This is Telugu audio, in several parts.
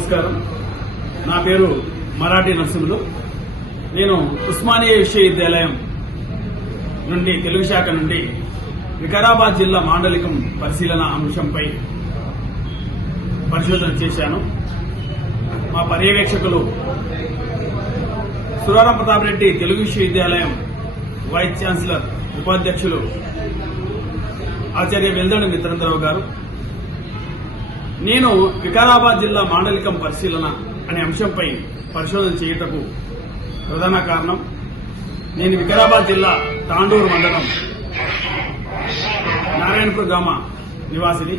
నమస్కారం. నా పేరు మరాఠీ నరసింహులు. నేను ఉస్మానియా విశ్వవిద్యాలయం నుండి తెలుగు శాఖ నుండి వికారాబాద్ జిల్లా మాండలికం పరిశీలన అంశంపై పరిశోధన చేశాను. మా పర్యవేక్షకులు సురారం ప్రతాప్ రెడ్డి తెలుగు విశ్వవిద్యాలయం వైస్ ఛాన్సలర్ ఉపాధ్యక్షులు ఆచార్య వెల్దండి మిత్రేంద్రరావు గారు. నేను వికారాబాద్ జిల్లా మాండలికం పరిశీలన అనే అంశంపై పరిశోధన చేయుటకు ప్రధాన కారణం, నేను వికారాబాద్ జిల్లా తాండూరు మండలం నారాయణపూర్ గ్రామ నివాసిని.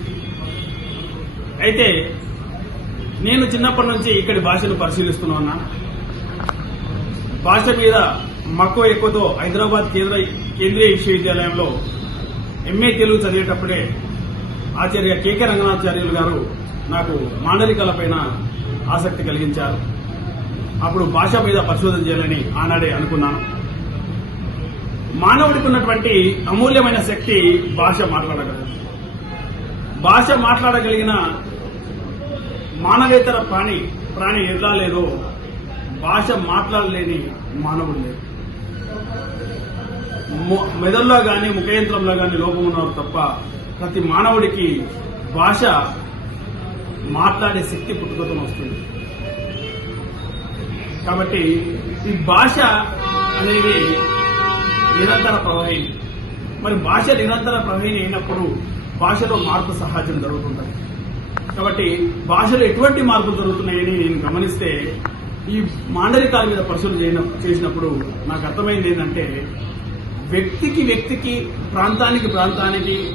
అయితే నేను చిన్నప్పటి నుంచి ఇక్కడి భాషను పరిశీలిస్తున్నా. భాష మీద మక్కువ ఎక్కువతో హైదరాబాద్ కేంద్రీయ విశ్వవిద్యాలయంలో ఎంఏ తెలుగు చదివేటప్పుడే ఆచార్య కెకే రంగనాథాచార్యులు గారు నాకు మాండలికాలపైన ఆసక్తి కలిగించారు. అప్పుడు భాష మీద పరిశోధన చేయాలని ఆనాడే అనుకున్నాను. మానవుడికి ఉన్నటువంటి అమూల్యమైన శక్తి భాష మాట్లాడగలదు. భాష మాట్లాడగలిగిన మానవేతర ప్రాణి ఎట్లా లేదో భాష మాట్లాడలేని మానవుడు లేదు. మెదడులో గాని ముఖయంత్రంలో గాని లోపం ఉన్నారు తప్ప ప్రతి మానవుడికి భాష మాట్లాడే శక్తి పుట్టుకతో వస్తుంది. కాబట్టి ఈ భాష అనేది నిరంతర ప్రవాహిని. మరి భాష నిరంతర ప్రవాహిని అయినప్పుడు భాషలో మార్పు సహజం జరుగుతుంటుంది. కాబట్టి భాషలో ఎటువంటి మార్పులు జరుగుతున్నాయని నేను గమనిస్తే ఈ మాండలికాల మీద పరిశోధన చేసినప్పుడు నాకు అర్థమైంది ఏంటంటే వ్యక్తికి ప్రాంతానికి